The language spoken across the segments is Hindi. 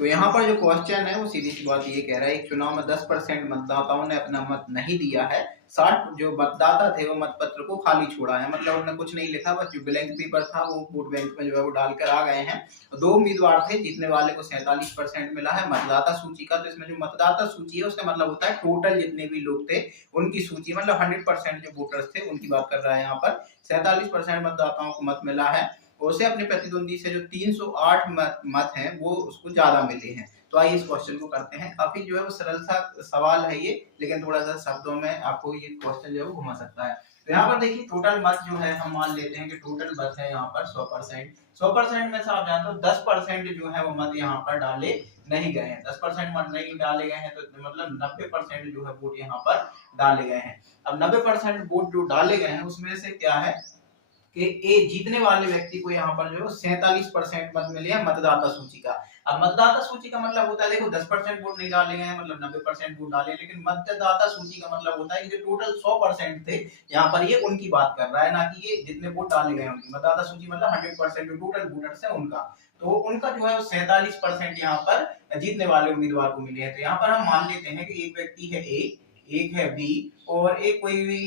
तो यहाँ पर जो क्वेश्चन है वो सीधी सी बात ये कह रहा है, एक चुनाव में 10% मतदाताओं ने अपना मत नहीं दिया है, 60 जो मतदाता थे वो मतपत्र को खाली छोड़ा है, मतलब उन्होंने कुछ नहीं लिखा, बस जो ब्लैंक पेपर था वो वोट बैंक में जो है वो डालकर आ गए हैं। दो उम्मीदवार थे, जीतने वाले को 47% मिला है मतदाता सूची का। तो इसमें जो मतदाता सूची है उसका मतलब होता है टोटल जितने भी लोग थे उनकी सूची, मतलब 100% जो वोटर्स थे उनकी बात कर रहा है यहाँ पर। 47% मतदाताओं को मत मिला है, उसे अपने प्रतिद्वंदी से जो 308 मत हैं वो उसको ज्यादा मिले हैं। तो आइए इस क्वेश्चन को करते हैं। काफी जो है वो सरल सा सवाल है ये, लेकिन थोड़ा सा शब्दों में आपको ये क्वेश्चन जो है वो घुमा सकता है। तो यहाँ पर देखिए टोटल मत जो है हम मान लेते हैं कि टोटल मत है यहाँ पर 100%। 100% में से आप जानते हो 10% जो है वो मत यहाँ पर डाले नहीं गए हैं। 10% मत नहीं डाले गए हैं तो मतलब 90% जो है वोट यहाँ पर डाले गए हैं। अब 90% वोट जो डाले गए हैं उसमें से क्या है कि ए जीतने वाले व्यक्ति को यहाँ पर जो है 47% मत मिले हैं मतदाता सूची का। अब मतदाता सूची का मतलब होता है, देखो 10% वोट नहीं डाले गए हैं मतलब 90% वोट डाले, लेकिन मतदाता सूची का मतलब होता है कि जो टोटल 100% थे यहाँ पर ये उनकी बात कर रहा है, ना कि ये जितने वोट डाले गए उनकी। मतदाता सूची मतलब 100% जो टोटल वोटर्स है उनका, तो उनका जो है 47% यहाँ पर जीतने वाले उम्मीदवार को मिले हैं। तो यहाँ पर हम मान लेते हैं कि एक व्यक्ति है ए, एक है बी और एक कोई भी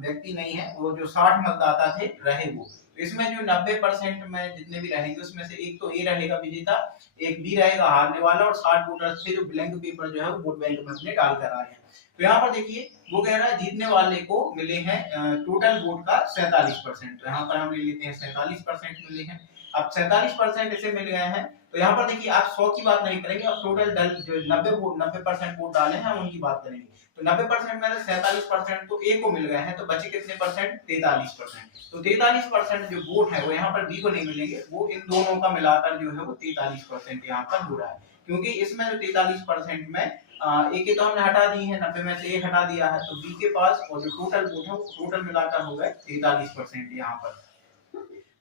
व्यक्ति नहीं है, वो जो 60 मतदाता थे रहे वो। तो इसमें जो 90% में जितने भी रहेंगे उसमें से एक तो ए रहेगा विजेता, एक बी रहेगा हारने वाला, और 60 वोटर्स थे जो ब्लैंक पेपर जो है वो वोट बैंक में अपने डाल कर आए हैं। तो यहाँ पर देखिए वो कह रहा है जीतने वाले को मिले हैं टोटल वोट का 47%। तो यहाँ पर हम ले लेते हैं 47% मिले हैं। अब 47% ऐसे मिल गए हैं, तो यहाँ पर देखिए आप 100 की बात नहीं करेंगे, अब टोटल जो 90% वोट डाले हैं हम उनकी बात करेंगे। तो 90% में से 47% तो ए को मिल गए हैं, तो बचे कितने परसेंट? 43%। तो 43% जो वोट है वो यहाँ पर बी को नहीं मिलेंगे, वो इन दोनों का मिलाकर जो है वो 43% यहाँ पर हो रहा है। क्योंकि इसमें जो 43% में ए के तो हमने हटा दी है, 90 में से ए हटा दिया है, तो बी के पास और जो टोटल वोट है वो टोटल मिलाकर हो गए 43% यहाँ पर।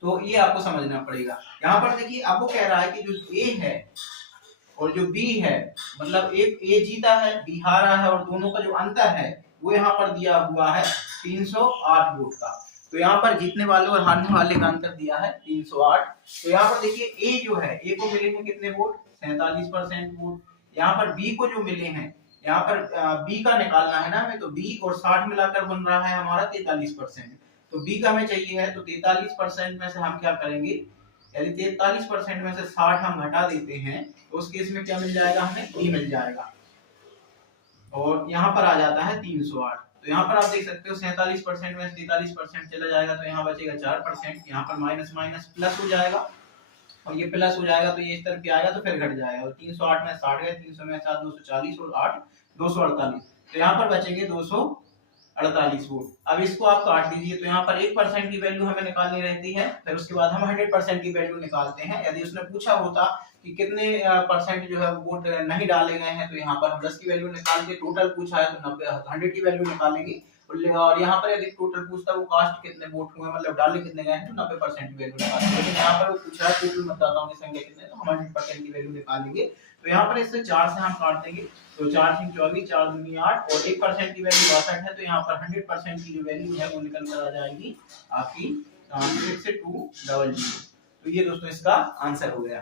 तो ये आपको समझना पड़ेगा। यहाँ पर देखिए आपको कह रहा है कि जो ए है और जो बी है, मतलब एक ए जीता है बी हारा है, और दोनों का जो अंतर है वो यहाँ पर दिया हुआ है 308 वोट का। तो यहाँ पर जीतने वाले और हारने वाले का अंतर दिया है 308। तो यहाँ पर देखिए ए जो है, ए को मिले हैं कितने वोट? 47% वोट। यहाँ पर बी को जो मिले हैं, यहाँ पर बी का निकालना है ना हमें, तो बी और 60 मिलाकर बन रहा है हमारा 43%। तो बी का हमें चाहिए है, तो 43% में से हम क्या करेंगे, यदि 43% में से 60 हम घटा देते हैं तो उस केस में क्या मिल जाएगा हमें? बी मिल जाएगा, और यहाँ पर आ जाता है 308। तो यहाँ पर आप देख सकते हो 47% में 43% चला जाएगा, तो यहाँ बचेगा 4%। यहाँ पर माइनस माइनस प्लस हो जाएगा, और ये प्लस हो जाएगा तो ये इस तरफ आएगा तो फिर घट जाएगा, और 308 में 60 गए, 300 में 7 240 और 8 248। तो यहाँ पर बचेंगे 248 वोट। अब इसको आप काट दीजिए, तो यहाँ पर 1% की वैल्यू हमें निकालनी रहती है, फिर उसके बाद हम 100% की वैल्यू निकालते हैं। यदि उसने पूछा होता कि कितने परसेंट जो है वोट नहीं डाले गए हैं, तो यहाँ पर हम 10 की वैल्यू निकाल के, टोटल पूछा है तो 100 की वैल्यू निकालेंगे, और यहाँ पर यदि टोटल पूछता है वो कास्ट कितने वोट हुए, मतलब डाले कितने गए हैं, तो 90% की वैल्यू निकालेंगे। लेकिन यहाँ पर वो पूछ रहा है टोटल मतदाताओं की संख्या कितने, तो हम 100% की वैल्यू निकालेंगे। तो यहाँ पर इससे 4 से हम काट देंगे, तो 4 3 24, 4 दूनी 8, और 1% की वैल्यू 62 है, तो यहाँ पर 100% की जो वैल्यू है वो निकल कर आ जाएगी आपकी 6200। तो ये दोस्तों इसका आंसर हो गया।